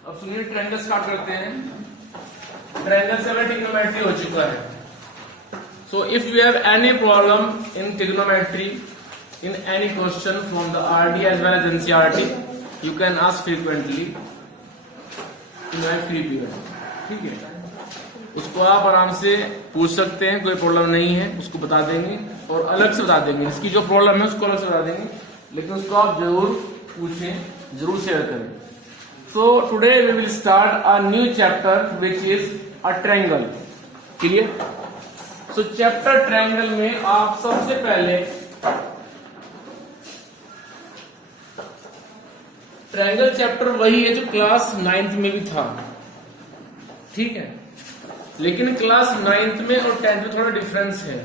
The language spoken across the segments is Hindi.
अब सुनिए ट्रायंगल स्टार्ट करते हैं। ट्रायंगल से हमें ट्रिग्नोमेट्री हो चुका है। So if you have any problem in trigonometry in any question from the RD as well as NCERT you can ask frequently in my free period. ठीक है, उसको आप आराम से पूछ सकते हैं, कोई प्रॉब्लम नहीं है, उसको बता देंगे और अलग से बता देंगे। इसकी जो प्रॉब्लम है उसको अलग से बता देंगे, लेकिन उसको आप जरूर पूछें, जरूर शेयर करें। So today we will start a new chapter which is a triangle. Clear? So chapter triangle में आप सबसे पहले ट्रायंगल चैप्टर वही है जो क्लास 9th में भी था। ठीक है, लेकिन क्लास 9th में और 10th में थोड़ा डिफरेंस है।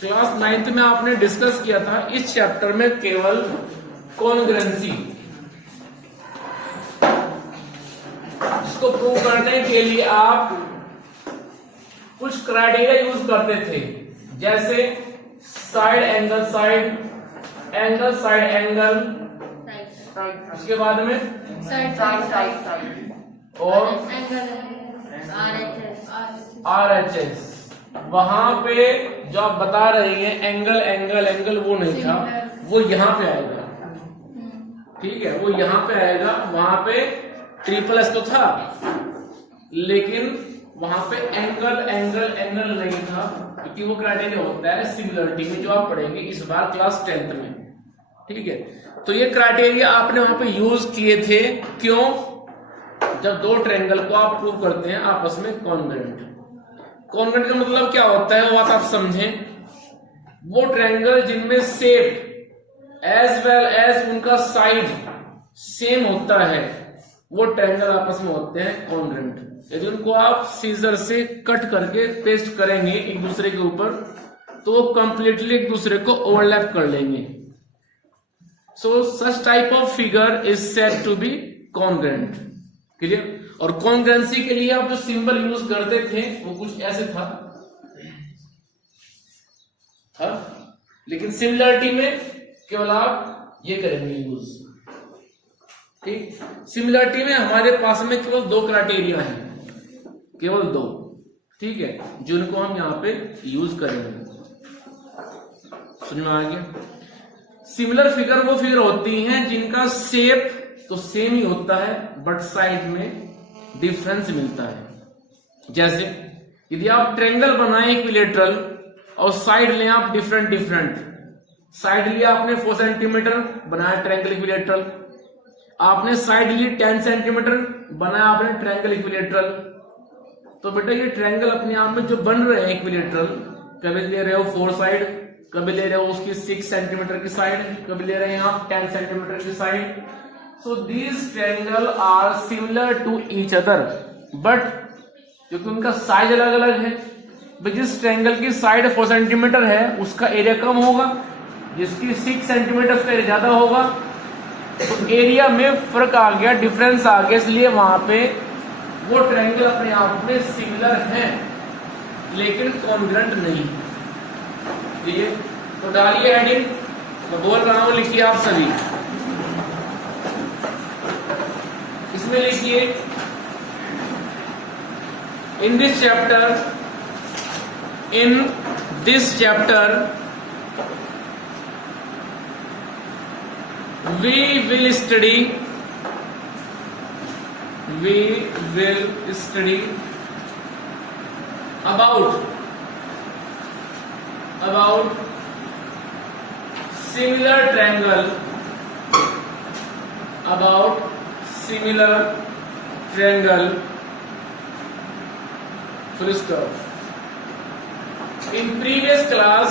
क्लास 9th में आपने डिस्कस किया था इस चैप्टर में केवल कॉन्ग्रुएंसी, जिसको प्रूव करने के लिए आप कुछ क्राइटेरिया यूज करते थे, जैसे side angle side angle side angle, उसके बाद में साइड और RHS। वहां पे जो आप बता रहे हैं एंगल एंगल एंगल वो नहीं था, वो यहां पे आएगा। ठीक है, वो यहां पे आएगा। वहां पे ट्रिपल एस तो था, लेकिन वहां पे एंगल एंगल एंगल नहीं था, क्योंकि वो क्राइटेरिया होता है सिमिलरिटी में, जो आप पढ़ेंगे इस बार क्लास 10th में। ठीक है, तो ये क्राइटेरिया आपने वहां पे यूज किए थे। क्यों? जब दो ट्रायंगल को आप प्रूव करते हैं आपस में कॉन्ग्रुएंट। कॉन्ग्रुएंट का मतलब क्या होता है वो बात आप समझें। वो ट्रायंगल जिनमें शेप एज वेल एज उनका साइड सेम होता है, वो ट्रायंगल आपस में होते हैं कॉन्ग्रुएंट। यदि उनको आप सीजर से कट करके पेस्ट करेंगे एक दूसरे के ऊपर, तो वो कंप्लीटली एक दूसरे को ओवरलैप कर लेंगे। So such type of figure is said to be congruent. Clear? और कॉन्ग्रुएंसी के लिए आप जो सिंबल यूज करते थे वो कुछ ऐसे था, लेकिन सिमिलरिटी में केवल आप ये करेंगे यूज। ठीक, सिमिलरिटी में हमारे पास में केवल दो क्राइटेरिया हैं, केवल दो। ठीक है, जिनको हम यहां पे यूज करेंगे। समझ में आ गया? सिमिलर फिगर वो फिगर होती हैं जिनका शेप तो सेम ही होता है, बट साइड में डिफरेंस मिलता है। जैसे यदि आप ट्रायंगल बनाए इक्विलेटरल और साइड लें आप डिफरेंट डिफरेंट, साइड लिया आपने 4 सेंटीमीटर, बनाया ट्रायंगल इक्विलेटरल। आपने साइड ली 10 सेंटीमीटर, बनाया आपने ट्रायंगल इक्विलेटरल। तो बेटा ये ट्रायंगल अपने आप में जो बन रहे हैं इक्विलेटरल, कभी ले रहे हो 4 साइड, कभी ले रहे हो उसकी 6 सेंटीमीटर की साइड, कभी ले रहे हैं आप 10 सेंटीमीटर की side. So these triangle are similar to each other, but क्योंकि उनका साइज अलग अलग है, जिस ट्रायंगल की साइड 4 सेंटीमीटर है उसका एरिया कम होगा, जिसकी 6 सेंटीमीटर उसका एरिया ज्यादा होगा। तो एरिया में फर्क आ गया, डिफरेंस आ गया, इसलिए वहां पे वो ट्रायंगल अपने आप में सिमिलर है लेकिन कॉन्ग्रुएंट नहीं। ठीक है, तो डालिए हेडिंग, मैं बोल रहा हूं, लिखिए आप सभी। इसमें लिखिए in this chapter we will study about similar triangle, full stop. In previous class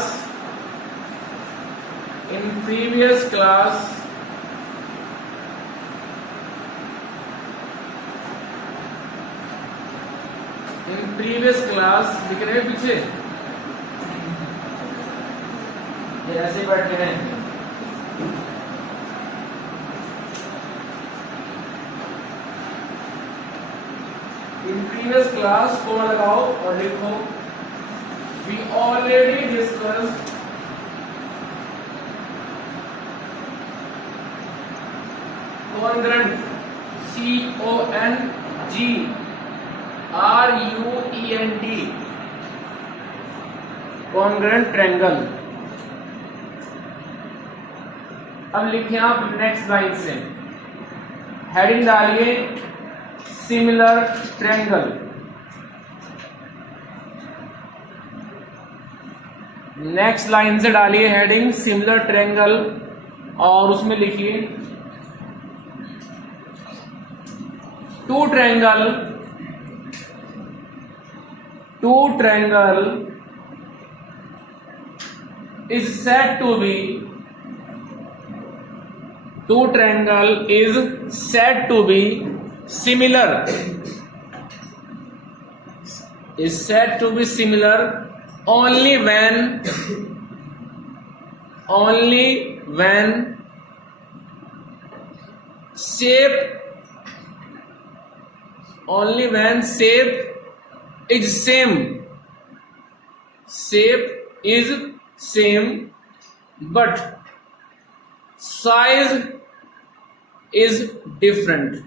दिख रहे हैं पीछे, ये ऐसे बैठे हैं। इन प्रीवियस क्लास को लगाओ और लिखो we already discussed congruent, CONGRUENT, congruent triangle. अब लिखें आप नेक्स्ट लाइन से, हेडिंग डालिए सिमिलर ट्रायंगल। नेक्स्ट लाइन से डालिए हेडिंग सिमिलर ट्रायंगल और उसमें लिखिए two triangle is said to be similar only when shape is same but size is different।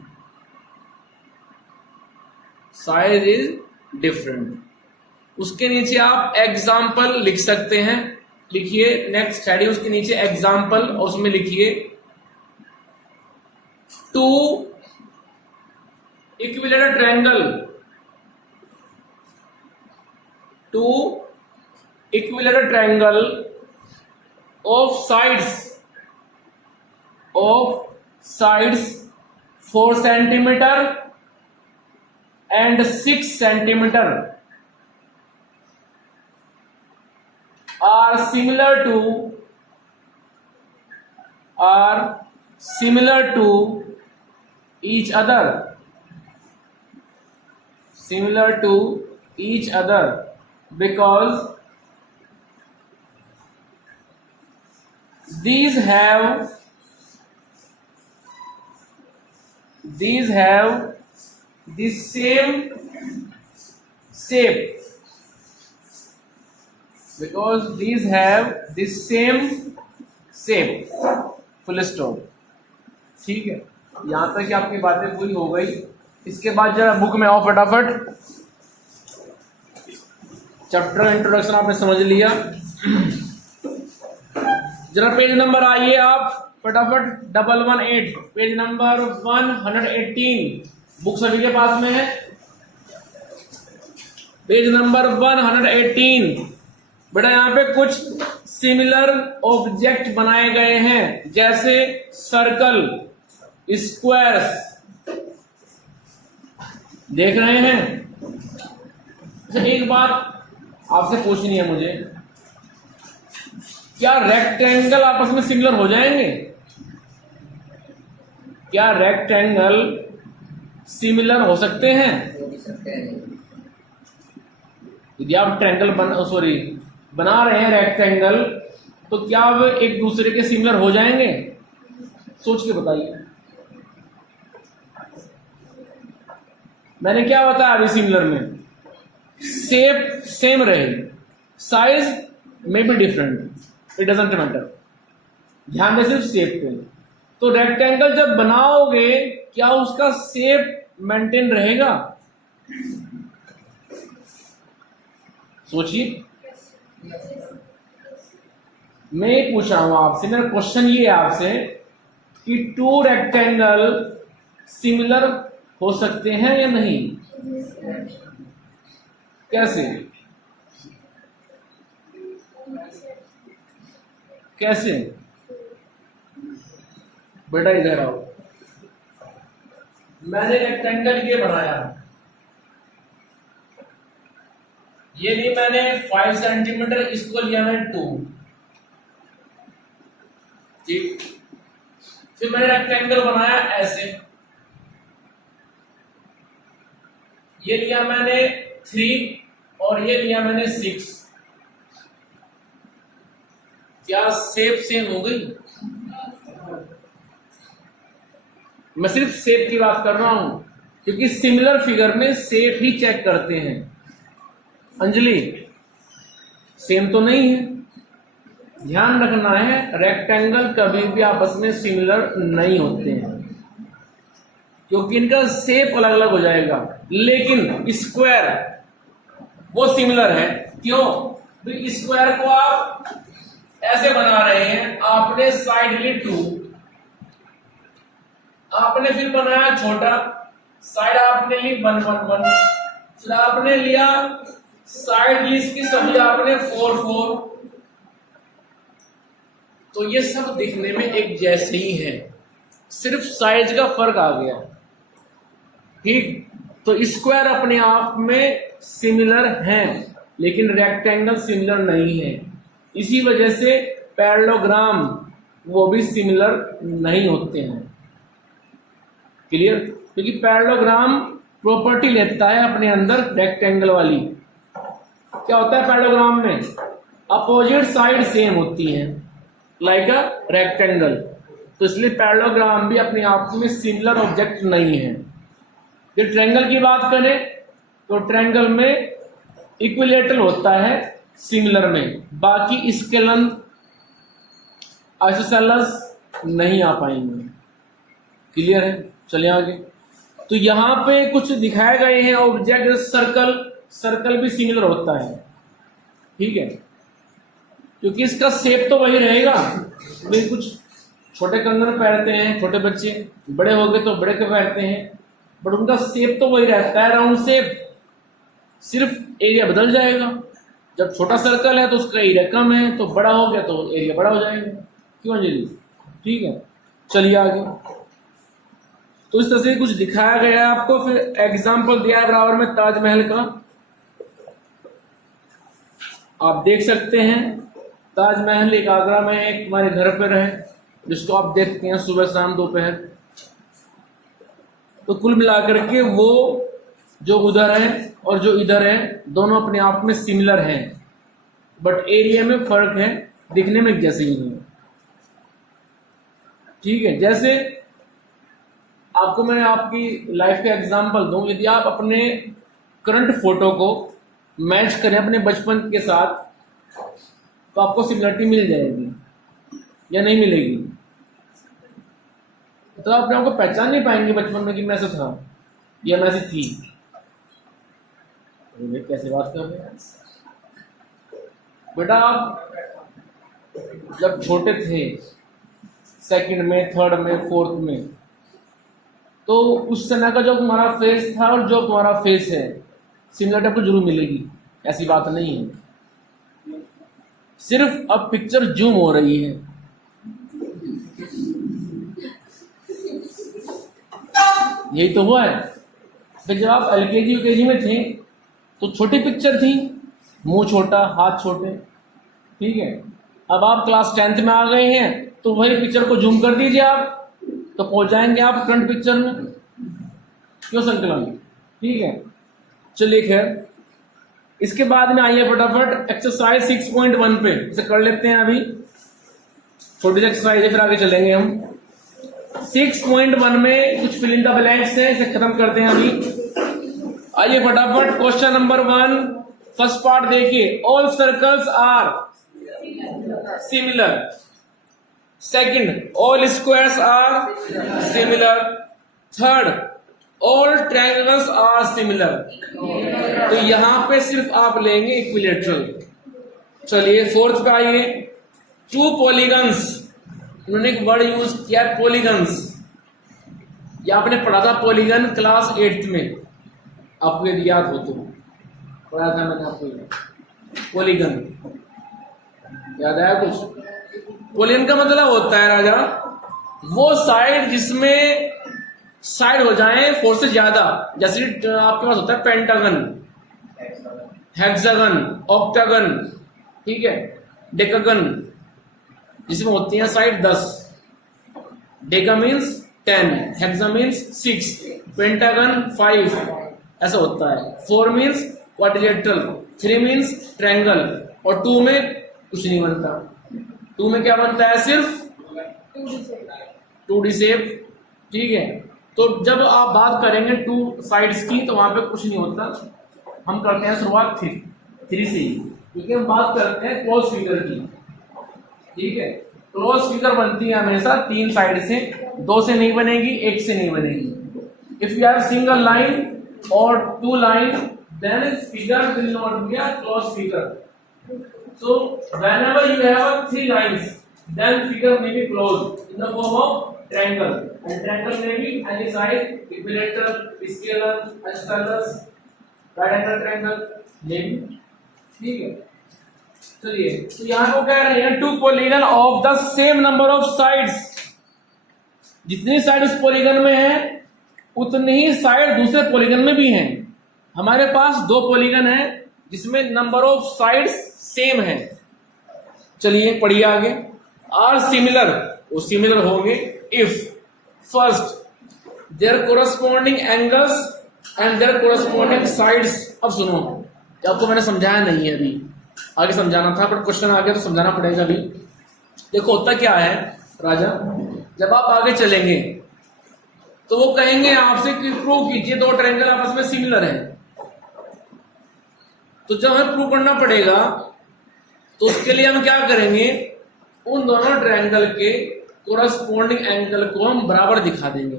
उसके नीचे आप एग्जाम्पल लिख सकते हैं, लिखिए नेक्स्ट हेडिंग उसके नीचे एग्जाम्पल और उसमें लिखिए two equilateral triangle of sides 4 centimeter and 6 centimeter are similar to each other because these have the same shape full stop. ठीक है, यहां तक कि आपकी बातें पूरी हो गई। इसके बाद जरा बुक में आओ फटाफट, चैप्टर इंट्रोडक्शन आपने समझ लिया, जरा पेज नंबर आइए आप फटाफट 118 पेज नंबर 118 बुक सभी के पास में है। पेज नंबर 118 बेटा यहाँ पे कुछ सिमिलर ऑब्जेक्ट बनाए गए हैं जैसे सर्कल, स्क्वायर्स, देख रहे हैं। अच्छा एक बात आपसे पूछनी है मुझे, क्या रेक्टेंगल आपस में सिमिलर हो जाएंगे? क्या रेक्टेंगल सिमिलर हो सकते हैं? यदि आप ट्रायंगल बना रहे हैं रेक्टेंगल, तो क्या वे एक दूसरे के सिमिलर हो जाएंगे? सोच के बताइए। मैंने क्या बताया अभी सिमिलर में? शेप सेम रहे, साइज में भी डिफरेंट, इट डजंट मैटर, ध्यान दें सिर्फ शेप पे। तो रेक्टेंगल जब बनाओगे क्या उसका शेप मेंटेन रहेगा? सोचिए। मैं ये पूछ रहा हूं आपसे, मेरा क्वेश्चन ये है आपसे कि टू रेक्टेंगल सिमिलर हो सकते हैं या नहीं? कैसे? बेटा इधर आओ। मैंने रेक्टेंगल ये बनाया, ये ली मैंने 5 सेंटीमीटर, इसको लिया मैंने 2, ठीक। फिर मैंने रेक्टेंगल बनाया ऐसे, ये लिया मैंने 3 और ये लिया मैंने 6। क्या शेप सेम हो गई? मैं सिर्फ शेप की बात कर रहा हूं, क्योंकि सिमिलर फिगर में शेप ही चेक करते हैं। अंजलि, सेम तो नहीं है, ध्यान रखना है। रेक्टेंगल कभी भी आपस में सिमिलर नहीं होते हैं, क्योंकि इनका शेप अलग अलग हो जाएगा, लेकिन स्क्वायर वो सिमिलर है। क्यों? तो स्क्वायर को आप ऐसे बना रहे हैं, आपने साइड ली 2, आपने फिर बनाया छोटा, साइड आपने ली 1 1 1, फिर आपने लिया साइड ली इसकी सभी आपने 4 4। तो ये सब दिखने में एक जैसे ही है, सिर्फ साइज का फर्क आ गया। ठीक, तो स्क्वायर अपने आप में सिमिलर हैं, लेकिन रेक्टेंगल सिमिलर नहीं है। इसी वजह से पैरेललोग्राम वो भी सिमिलर नहीं होते हैं। क्लियर? क्योंकि पैरेललोग्राम प्रॉपर्टी लेता है अपने अंदर रेक्टेंगल वाली। क्या होता है पैरेललोग्राम में? अपोजिट साइड सेम होती है, लाइक अ रेक्टेंगल। तो इसलिए पैरेललोग्राम भी अपने आप में सिमिलर ऑब्जेक्ट नहीं है। जब ट्रायंगल की बात करें तो ट्रायंगल में इक्विलेटरल होता है सिमिलर में, बाकी स्केलन आइसोसेलेस नहीं आ पाएंगे। क्लियर है? चलिए आगे। तो यहाँ पे कुछ दिखाए गए हैं ऑब्जेक्ट, सर्कल, सर्कल भी सिमिलर होता है। ठीक है, क्योंकि इसका शेप तो वही रहेगा। वे कुछ छोटे कंगन पहनते हैं छोटे बच्चे, बड़े हो गए तो बड़े के पहनते हैं, बट उनका शेप तो वही रहता है, राउंड शेप, सिर्फ एरिया बदल जाएगा। जब छोटा सर्कल है तो उसका एरिया कम है, तो बड़ा हो गया तो एरिया बड़ा हो जाएगा। क्यों अंजलि? ठीक है, चलिए आगे। तो इस तरह से कुछ दिखाया गया है आपको। फिर एग्जाम्पल दिया है बराबर में ताजमहल का, आप देख सकते हैं। ताजमहल एक आगरा में एक हमारे घर पर है, जिसको आप देखते हैं सुबह शाम दोपहर। तो कुल मिलाकर के वो जो उधर है और जो इधर है दोनों अपने आप में सिमिलर हैं, बट एरिया में फर्क है, दिखने में जैसे ही है। ठीक है, जैसे आपको मैं आपकी लाइफ का एग्जांपल दूं, यदि आप अपने करंट फोटो को मैच करें अपने बचपन के साथ तो आपको सिमिलरिटी मिल जाएगी या नहीं मिलेगी? तो आप अपने आपको पहचान नहीं पाएंगे बचपन में कि मैं ऐसा था या मैं ऐसी थी। कैसे बात कर रहे हैं बेटा? आप जब छोटे थे, सेकंड में, थर्ड में, फोर्थ में, तो उस समय का जो तुम्हारा फेस था और जो तुम्हारा फेस है सिमिलरिटी आपको जरूर मिलेगी, ऐसी बात नहीं है। सिर्फ अब पिक्चर जूम हो रही है। यही तो हुआ है। फिर जब आप LKG UKG में थे तो छोटी पिक्चर थी, मुंह छोटा, हाथ छोटे। ठीक है, अब आप क्लास 10th में आ गए हैं तो वही पिक्चर को जूम कर दीजिए आप, तो पहुंच जाएंगे आप फ्रंट पिक्चर में। क्यों संकलन? ठीक है, चलिए खैर। इसके बाद में आइए फटाफट एक्सरसाइज 6.1 पे इसे कर लेते हैं। अभी छोटी सी एक्सरसाइज है, फिर आगे चलेंगे हम। 6.1 में कुछ फिल इन द ब्लैंक्स है, इसे खत्म करते हैं अभी। आइए फटाफट क्वेश्चन नंबर 1, फर्स्ट पार्ट देखिए। All circles are similar. Second, all squares are similar. Third, all triangles are similar. तो यहां पे सिर्फ आप लेंगे इक्विलेटरल। चलिए फोर्थ पे आइए। टू पॉलीगन्स, उन्होंने एक वर्ड यूज किया है पॉलीगन्स। या आपने पढ़ा था पॉलीगन क्लास 8th में, आपको यदि याद हो तो पढ़ा था मैंने आपको पॉलीगन, याद आया कुछ? पॉलीगन का मतलब होता है राजा वो साइड जिसमें साइड हो जाए 4 से ज्यादा। जैसे आपके पास होता है पेंटागन, हेक्सागन, ऑक्टागन, ठीक है, डेकागन, जिसमें होती है side 10। Deka means 10, hexa means 6, pentagon 5, ऐसा होता है। 4 मीन्स क्वाड्रिलेटरल, 3 मीन्स ट्रायंगल, और 2 में कुछ नहीं बनता। 2 में क्या बनता है? सिर्फ 2D शेप। ठीक है, तो जब आप बात करेंगे 2 साइड्स की तो वहां पे कुछ नहीं होता। हम करते हैं शुरुआत 3 से ही, क्योंकि हम बात करते हैं क्लोज फिगर की। ठीक है, क्लोज फिगर बनती है हमेशा 3 साइड से, 2 से नहीं बनेगी, 1 से नहीं बनेगी। If you have single line or two line, then figure will not be a closed figure. So whenever you have three lines, then figure may be closed in the form of triangle, and triangle may be any side, equilateral, scalar, isosceles, right angle triangle, maybe. ठीक है, चलिए तो यहाँ को कह रहे हैं two polygon of the same number of sides, जितनी साइड उस पॉलीगन में है उतनी ही साइड दूसरे पॉलीगन में भी हैं। हमारे पास दो पॉलीगन है जिसमें नंबर ऑफ साइड्स सेम है। चलिए पढ़िए आगे। आर सिमिलर, वो सिमिलर होंगे if first their corresponding angles and their corresponding sides. अब सुनो, आपको मैंने समझाया नहीं है, अभी आगे समझाना था, पर क्वेश्चन आ गया तो समझाना पड़ेगा अभी। देखो होता क्या है राजा, जब आप आगे चलेंगे तो वो कहेंगे आपसे कि प्रूव कीजिए दो ट्रायंगल आपस में सिमिलर है। तो जब हमें प्रूव करना पड़ेगा तो उसके लिए हम क्या करेंगे, उन दोनों ट्रायंगल के कोरस्पॉन्डिंग एंगल को हम बराबर दिखा देंगे।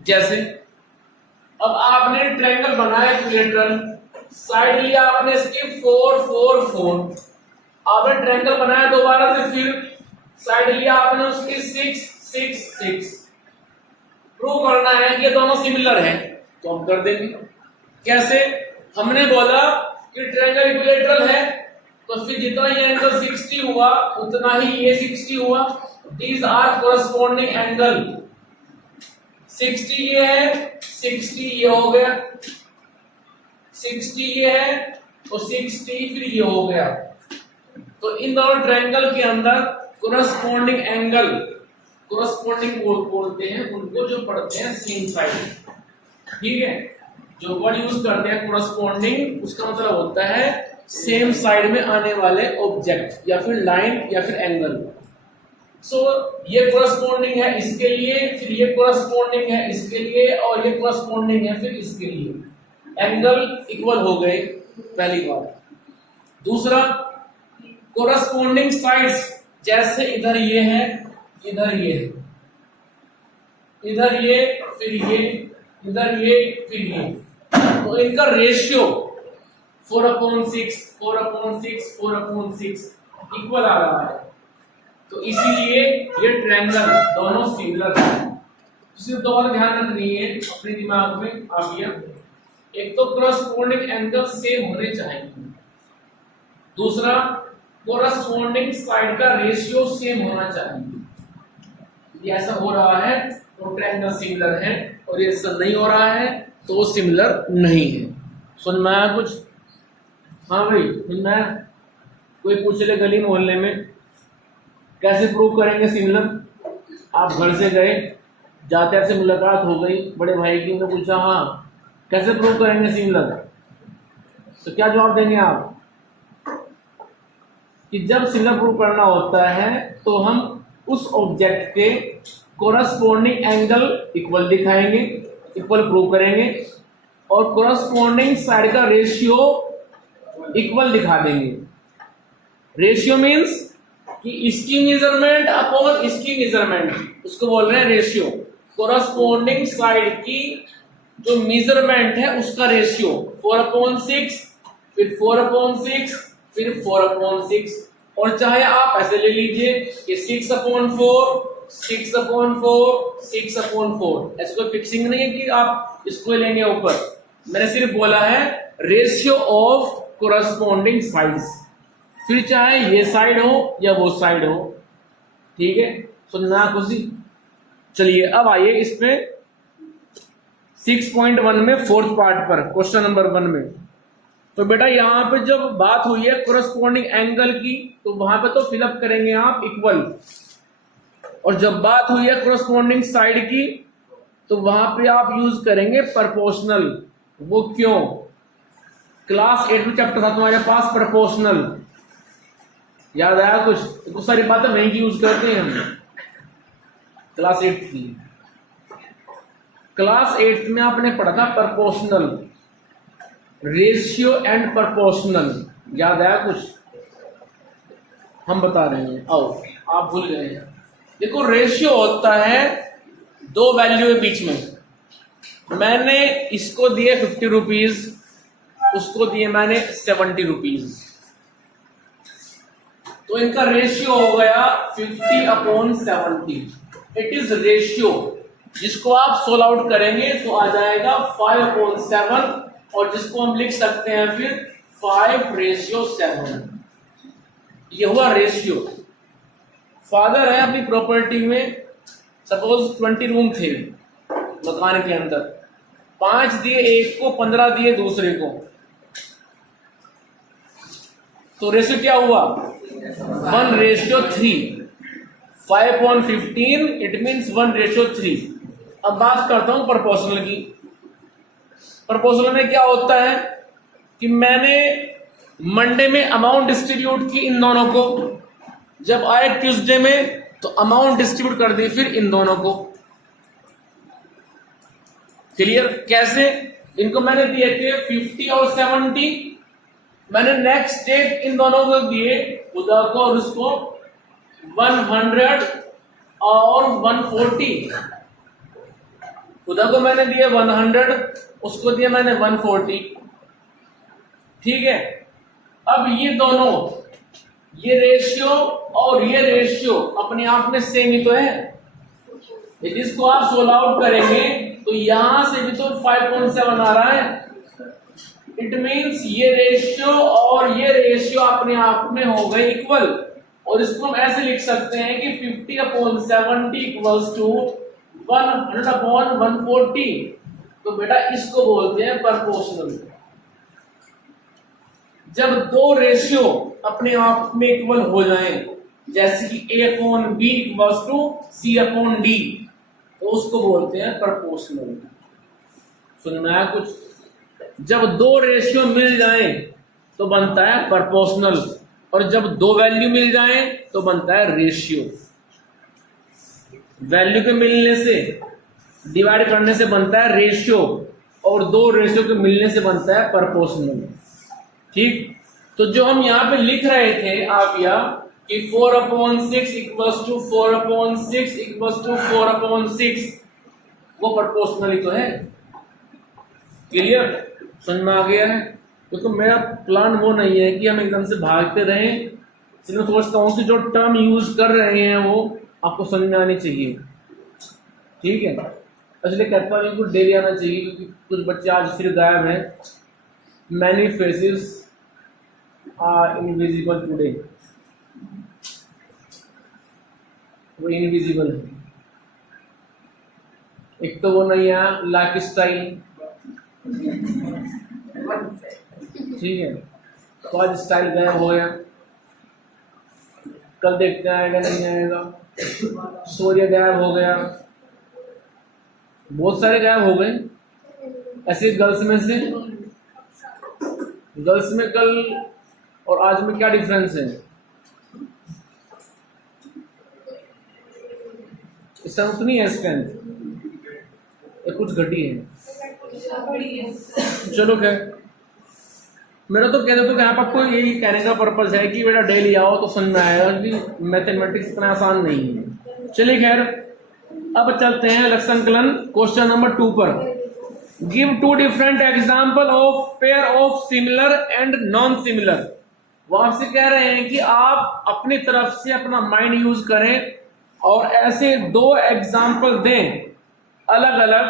जैसे अब आपने ट्रायंगल बनाया इक्विलेटरल, साइड लिया आपने इसकी 4 4 4, आपने ट्रायंगल बनाया दोबारा से, फिर साइड लिया आपने उसकी 6 6 6। प्रूव करना है कि ये दोनों सिमिलर हैं तो हम कर देंगे। कैसे? हमने बोला कि ट्रायंगल इक्विलेटरल है तो फिर जितना ये एंगल 60 हुआ उतना ही ये 60 हुआ। These are corresponding angle. 60 ये है, 60 ये हो गया, 60 ये है तो 60 फिर ये हो गया। तो इन दोनों ट्रायंगल के अंदर कोरस्पॉन्डिंग एंगल, कोरस्पॉन्डिंग बोलते हैं उनको जो पढ़ते हैं सेम साइड। ठीक है, जो वर्ड यूज करते हैं कोरस्पॉन्डिंग, उसका मतलब होता है सेम साइड में आने वाले ऑब्जेक्ट या फिर लाइन या फिर एंगल। सो ये कोरस्पॉन्डिंग है इसके लिए, फिर ये कोरस्पॉन्डिंग है इसके लिए, और ये कोरस्पॉन्डिंग है फिर इसके लिए। एंगल इक्वल हो गए, पहली बात। दूसरा, कोरस्पॉन्डिंग साइड्स, जैसे इधर ये है, इधर ये है, इधर ये, फिर ये, इधर ये, फिर ये, तो इनका रेशियो 4/6 4/6 4/6 इक्वल आ रहा है। तो इसीलिए ये ट्रायंगल दोनों सिमिलर है। सिर्फ दो बात ध्यान रखनी है अपने दिमाग में आ गया। एक तो कोरस्पॉन्डिंग एंगल सेम होने चाहिए, दूसरा कोरस्पॉन्डिंग साइड का रेशियो सेम होना चाहिए। ये ऐसा हो रहा है तो ट्रायंगल सिमिलर है, और ये ऐसा नहीं हो रहा है तो वो सिमिलर नहीं है। सुन में आया कुछ? हाँ भाई सुन में आया? कोई पूछ ले गली मोहल्ले में कैसे प्रूव करेंगे सिमिलर? आप घर से गए, जाते आपसे मुलाकात हो गई बड़े भाई की, उन्होंने पूछा हाँ कैसे प्रूव करेंगे सिमिलर, तो क्या जवाब देंगे आप? कि जब सिमिलर प्रूव करना होता है तो हम उस ऑब्जेक्ट के कोरस्पॉन्डिंग एंगल इक्वल दिखाएंगे, इक्वल प्रूव करेंगे, और कोरस्पॉन्डिंग साइड का रेशियो इक्वल दिखा देंगे। रेशियो मींस कि इसकी मेजरमेंट अपॉन इसकी मेजरमेंट, उसको बोल रहे हैं रेशियो। कोरस्पॉन्डिंग साइड की जो मेजरमेंट है उसका रेशियो 4/6, फिर 4/6, फिर 4/6, और चाहे आप ऐसे ले लीजिए कि 6/4 6/4 6/4। ऐसे कोई फिक्सिंग नहीं है कि आप इसको लेंगे ऊपर। मैंने सिर्फ बोला है रेशियो ऑफ कोरस्पॉन्डिंग साइड्स, फिर चाहे ये साइड हो या वो साइड हो। ठीक है, सुनना खुशी। चलिए अब आइए इस पे 6.1 में 4th पार्ट पर, क्वेश्चन नंबर 1 में। तो बेटा यहाँ पे जब बात हुई है कोरस्पॉन्डिंग एंगल की तो वहां पे तो फिलअप करेंगे आप इक्वल, और जब बात हुई है कोरस्पॉन्डिंग साइड की तो वहां पे आप यूज करेंगे प्रोपोर्शनल। वो क्यों? क्लास 8 में चैप्टर था तुम्हारे पास प्रोपोर्शनल, याद आया कुछ? तो सारी बातें वहीं की यूज करते हैं हम। क्लास 8 की, क्लास 8 में आपने पढ़ा था प्रोपोर्शनल, रेशियो एंड प्रोपोर्शनल, याद आया कुछ? हम बता रहे हैं, आओ आप भूल गए हैं। देखो रेशियो होता है दो वैल्यू के बीच में, मैंने इसको दिए 50 रुपीज, उसको दिए मैंने 70 रुपीज, तो इनका रेशियो हो गया 50/70। इट इज रेशियो, जिसको आप सोल्व आउट करेंगे तो आ जाएगा 5/7, और जिसको हम लिख सकते हैं फिर 5:7। ये हुआ रेशियो। फादर है अपनी प्रॉपर्टी में, सपोज 20 रूम थे मकान के अंदर, 5 दिए एक को, 15 दिए दूसरे को, तो रेशियो क्या हुआ 1:3। 5/15 इट मीन्स 1:3। अब बात करता हूं प्रोपोर्शनल की। प्रोपोर्शनल में क्या होता है कि मैंने मंडे में अमाउंट डिस्ट्रीब्यूट की इन दोनों को, जब आए ट्यूसडे में तो अमाउंट डिस्ट्रीब्यूट कर दी फिर इन दोनों को। क्लियर? कैसे? इनको मैंने दिए थे 50 और 70, मैंने नेक्स्ट डे इन दोनों को दिए, उधर को और उसको 100 और 140। उधर को मैंने दिए 100, उसको दिया मैंने 140। ठीक है, अब ये दोनों, ये रेशियो और ये रेशियो अपने आप में सेम ही तो है। यदि इसको आप सोल्व आउट करेंगे तो यहां से भी तो 5.7 आ रहा है। इट मीन्स ये रेशियो और ये रेशियो अपने आप में हो गए इक्वल, और इसको हम ऐसे लिख सकते हैं कि 50/70 इक्वल्स टू 100/140। तो बेटा इसको बोलते हैं प्रोपोर्शनल। जब दो रेशियो अपने आप में इक्वल हो जाएं, जैसे कि A/B इक्वल्स टू C/D, तो उसको बोलते हैं प्रोपोर्शनल। सुनना है कुछ? जब दो रेशियो मिल जाएं तो बनता है प्रोपोर्शनल, और जब दो वैल्यू मिल जाएं तो बनता है रेशियो। वैल्यू के मिलने से, डिवाइड करने से बनता है रेशियो, और दो रेशियो के मिलने से बनता है प्रोपोर्शनल। ठीक? तो जो हम यहाँ पे लिख रहे थे आप यहाँ कि 4/6 इक्वल्स टू 4/6 इक्वल्स टू 4/6, वो प्रोपोर्शनल ही तो है। क्लियर? समझ में आ गया है? क्योंकि मेरा प्लान वो नहीं है कि हम एकदम से भागते रहें, इसलिए मैं सोचता हूँ कि जो टर्म यूज कर रहे हैं वो आपको समझ में आनी चाहिए। ठीक है, इसलिए कहता हूँ कुछ डेली आना चाहिए, क्योंकि कुछ बच्चे आज फिर गायब हैं। Many faces are invisible today, वो इनविजिबल है। एक तो वो नहीं है लाइफ स्टाइल, ठीक है, तो आज स्टाइल गायब हो गया, कल देखते आएगा नहीं आएगा। सूर्य गायब हो गया, बहुत सारे गायब हो गए। ऐसे गर्ल्स में से, गर्ल्स में कल और आज में क्या डिफरेंस है? स्ट्रेंथ उतनी है, स्ट्रेंथ कुछ घटी है। चलो खैर, मेरा तो कहने तो यहाँ पर कोई यही कहने का पर्पज है कि बेटा डेली आओ तो समझ में आएगा कि मैथमेटिक्स इतना आसान नहीं है। चलिए खैर, अब चलते हैं लक्षणकलन क्वेश्चन नंबर 2 पर। Give 2 different example of pair of similar and non similar. वो आपसे कह रहे हैं कि आप अपनी तरफ से अपना माइंड यूज करें और ऐसे 2 एग्जाम्पल दें अलग अलग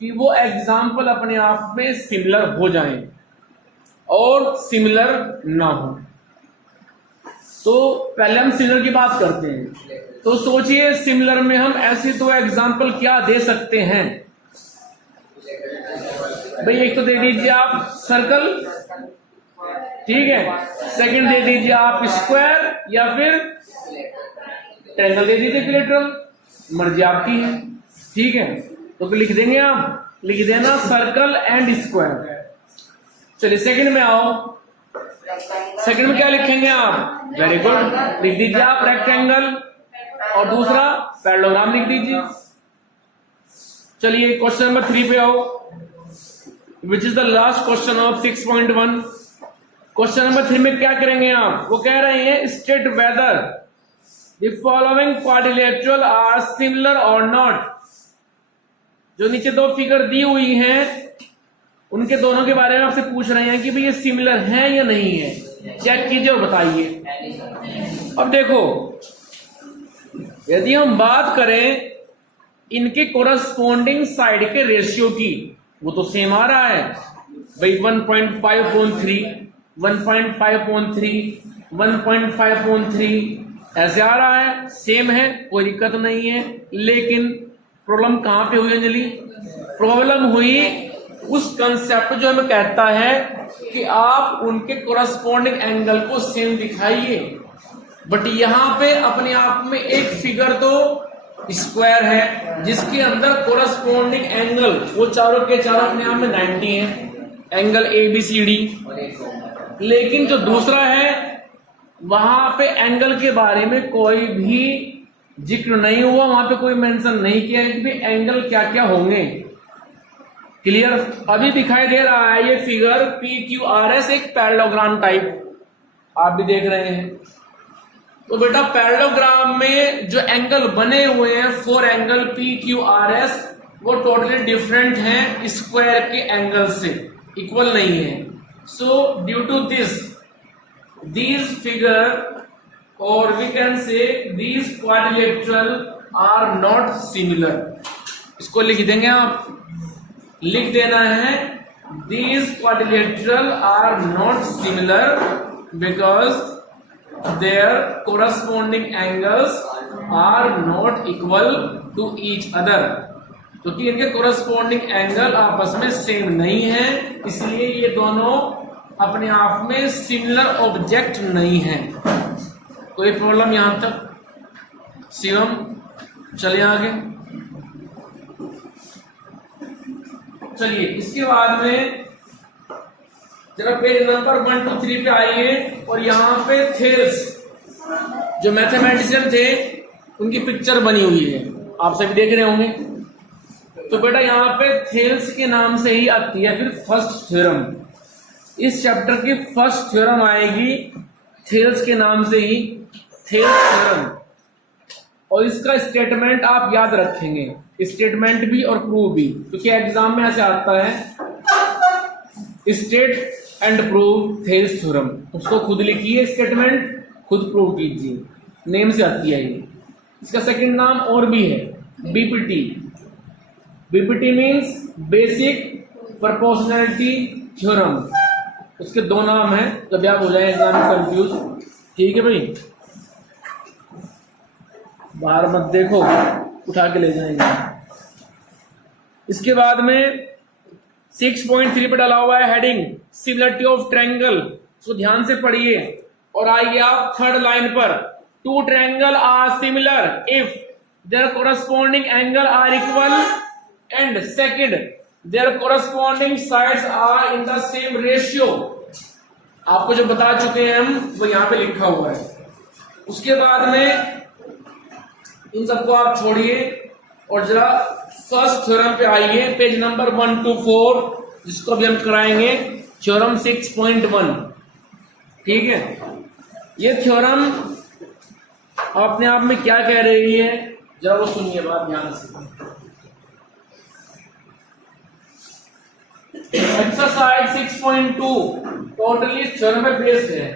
कि वो एग्जाम्पल अपने आप में सिमिलर हो जाएं और सिमिलर ना हो। तो पहले हम सिमिलर की बात करते हैं। तो सोचिए सिमिलर में हम ऐसे 2 एग्जाम्पल क्या दे सकते हैं? भाई एक तो दे दीजिए आप सर्कल, ठीक है, सेकंड दे दीजिए आप स्क्वायर, या फिर ट्रायंगल दे दीजिए इक्विलैटरल, मर्जी आपकी है। ठीक है, तो लिख देंगे आप, लिख देना सर्कल एंड स्क्वायर। चलिए सेकंड में आओ, सेकंड में क्या लिखेंगे आप? वेरी गुड, लिख दीजिए आप रेक्टेंगल, और दूसरा पैरेललोग्राम लिख दीजिए। चलिए क्वेश्चन नंबर 3 पे आओ, which is the last question of 6.1। Question number 3 में क्या करेंगे आप? वो कह रहे हैं state whether the following quadrilateral are similar और नॉट। जो नीचे दो फिगर दी हुई हैं उनके दोनों के बारे में आपसे पूछ रहे हैं कि भाई ये सिमिलर है या नहीं है, चेक कीजिए और बताइए। अब देखो यदि हम बात करें इनके कोरस्पॉन्डिंग साइड के रेशियो की, वो तो सेम आ रहा है भाई 1.5/3, 1.5/3, 1.5/3 ऐसे आ रहा है, सेम है, कोई दिक्कत नहीं है। लेकिन प्रॉब्लम कहां पे हुई अंजलि? प्रॉब्लम हुई उस कंसेप्ट जो हमें कहता है कि आप उनके कोरस्पॉन्डिंग एंगल को सेम दिखाइए, बट यहां पे अपने आप में एक फिगर तो स्क्वायर है जिसके अंदर कोरस्पॉन्डिंग एंगल वो चारों के चारों अपने आप में 90 है, एंगल ABCD। लेकिन जो दूसरा है वहां पे एंगल के बारे में कोई भी जिक्र नहीं हुआ, वहां पे कोई मेंशन नहीं किया है कि एंगल क्या क्या होंगे। क्लियर? अभी दिखाई दे रहा है ये फिगर PQRS एक पैरेललोग्राम टाइप आप भी देख रहे हैं। तो बेटा पैरेललोग्राम में जो एंगल बने हुए हैं 4 एंगल PQRS वो टोटली डिफरेंट हैं स्क्वायर के एंगल से, इक्वल नहीं है। So due to this these figure or we can say these quadrilateral are not similar। इसको लिख देंगे आप, लिख देना है these quadrilateral are not similar because their corresponding angles are not equal to each other। क्योंकि इनके corresponding एंगल आपस में सेम नहीं है, इसलिए ये दोनों अपने आप में सिमिलर ऑब्जेक्ट नहीं है। कोई प्रॉब्लम यहां तक? शिवम चलिए आगे। चलिए इसके बाद में जरा पेज नंबर 1 2 3 पे आइए और यहां पे थेल्स जो मैथमेटिशियन थे उनकी पिक्चर बनी हुई है, आप सभी देख रहे होंगे। तो बेटा यहां पे थेल्स के नाम से ही आती है फिर फर्स्ट थ्योरम। इस चैप्टर की फर्स्ट थ्योरम आएगी थेल्स के नाम से ही, थेल्स थ्योरम। और इसका स्टेटमेंट आप याद रखेंगे, स्टेटमेंट भी और प्रूव भी, क्योंकि एग्जाम में ऐसे आता है state and prove Thales theorem. उसको खुद लिखिए, स्टेटमेंट खुद प्रूव कीजिए, नेम से आती है ये। इसका सेकंड नाम और भी है BPT। BPT means basic proportionality theorem. उसके दो नाम हैं, कभी आप हो जाए एग्जाम में कंफ्यूज। ठीक है भाई, बाहर मत देखो, उठा के ले जाएंगे। इसके बाद में 6.3 पे डाला हुआ है हेडिंग सिमिलरिटी ऑफ ट्रायंगल। इसको ध्यान से पढ़िए और आइए आप थर्ड लाइन पर। 2 triangle are similar if their corresponding angle are equal and second their corresponding sides are in the same ratio। आपको जो बता चुके हैं हम वो यहां पे लिखा हुआ है। उसके बाद में इन सबको आप छोड़िए और जरा फर्स्ट थ्योरम पे आइए, पेज नंबर 1 to 4, जिसको भी हम कराएंगे थ्योरम 6.1। ठीक है, ये थ्योरम अपने आप में क्या कह रही है जरा वो सुनिए बात ध्यान से। एक्सरसाइज 6.2 टोटली थ्योरम पे बेस्ड है।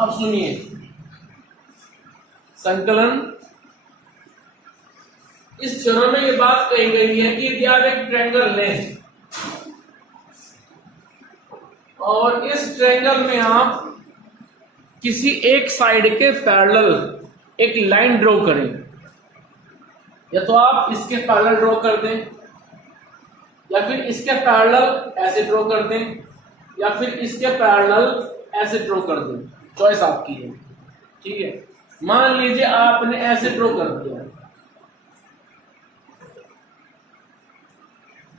अब सुनिए संकलन। इस थ्योरम में ये बात कही गई है कि यदि आप एक ट्रायंगल लें और इस ट्रायंगल में आप किसी एक साइड के पैरेलल एक लाइन ड्रॉ करें, या तो आप इसके पैरेलल ड्रॉ कर दें या फिर इसके पैरेलल ऐसे ड्रॉ कर दें या फिर इसके पैरेलल ऐसे ड्रॉ कर दें, चॉइस आपकी है। ठीक है, मान लीजिए आपने ऐसे ड्रॉ कर दिया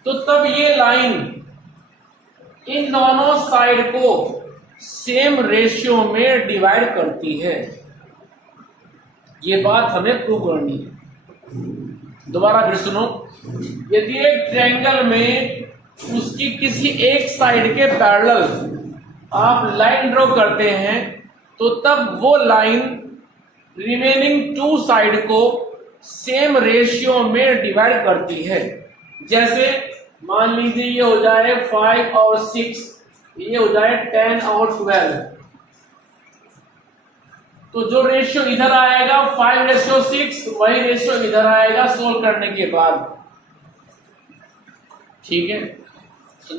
तो तब ये लाइन इन दोनों साइड को सेम रेशियो में डिवाइड करती है। ये बात हमें प्रूव करनी है। दोबारा फिर सुनो, यदि एक ट्रायंगल में उसकी किसी एक साइड के पैरेलल आप लाइन ड्रॉ करते हैं तो तब वो लाइन रिमेनिंग टू साइड को सेम रेशियो में डिवाइड करती है। जैसे मान लीजिए ये हो जाए 5 और 6, ये हो जाए 10 और 12, तो जो रेशियो इधर आएगा 5:6 वही रेशियो इधर आएगा सोल्व करने के बाद। ठीक है,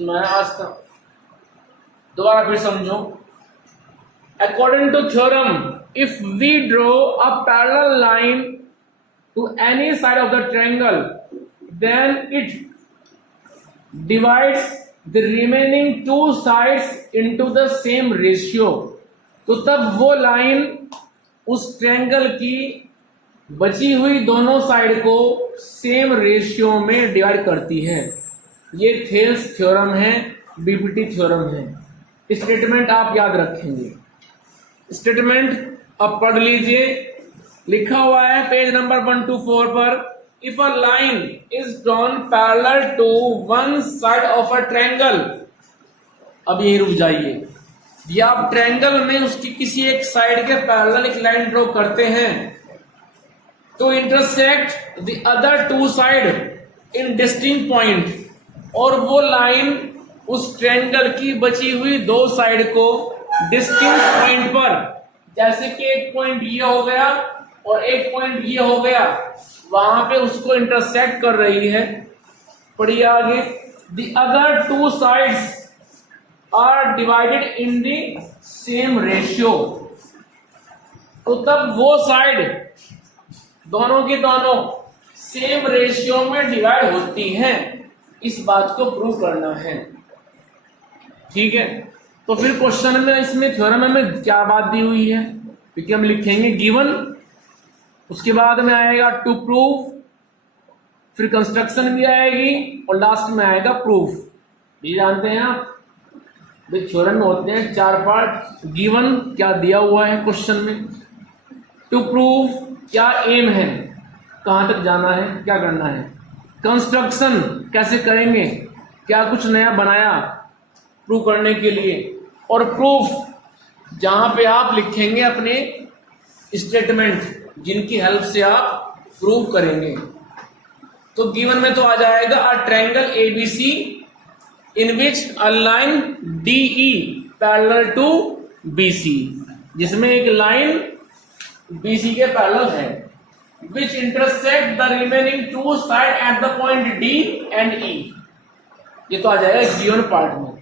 मैं आज तक दोबारा फिर समझो। According to theorem, if we draw a parallel line to any side of the triangle, then it divides the remaining two sides into the same ratio. तो तब वो लाइन उस ट्रायंगल की बची हुई दोनों साइड को सेम रेशियो में डिवाइड करती है। ये थेल्स थ्योरम है, बीपीटी थ्योरम है। स्टेटमेंट आप याद रखेंगे। स्टेटमेंट अब पढ़ लीजिए, लिखा हुआ है पेज नंबर 124 पर, if a line is drawn parallel to one side of a triangle. अब यही रुक जाइए। या आप ट्रायंगल में उसकी किसी एक साइड के पैरेलल एक लाइन ड्रॉ करते हैं तो intersect the other two side in distinct point, और वो लाइन उस ट्रायंगल की बची हुई दो साइड को डिस्टिंक्ट पॉइंट पर, जैसे कि एक पॉइंट ये हो गया और एक पॉइंट ये हो गया, वहां पे उसको इंटरसेक्ट कर रही है। पढ़िए आगे, the other two sides are divided in the same ratio. तो तब वो साइड दोनों की दोनों सेम रेशियो में डिवाइड होती हैं। इस बात को प्रूव करना है। ठीक है, तो फिर क्वेश्चन में इसमें थ्योरम में क्या बात दी हुई है, क्योंकि हम लिखेंगे गिवन, उसके बाद में आएगा टू प्रूव, फिर कंस्ट्रक्शन भी आएगी और लास्ट में आएगा प्रूफ। ये जानते हैं आप, थ्योरम में होते हैं 4 पार्ट। गिवन क्या दिया हुआ है क्वेश्चन में, टू प्रूव क्या एम है, कहां तक जाना है, क्या करना है, कंस्ट्रक्शन कैसे करेंगे, क्या कुछ नया बनाया प्रूव करने के लिए, और प्रूफ जहां पे आप लिखेंगे अपने स्टेटमेंट जिनकी हेल्प से आप प्रूव करेंगे। तो गिवन में तो आ जाएगा a triangle ABC in which a line DE parallel to BC, जिसमें एक लाइन बीसी के पैरेलल है, which intersect the remaining two side at the point D and E. ये तो आ जाएगा गिवन पार्ट में।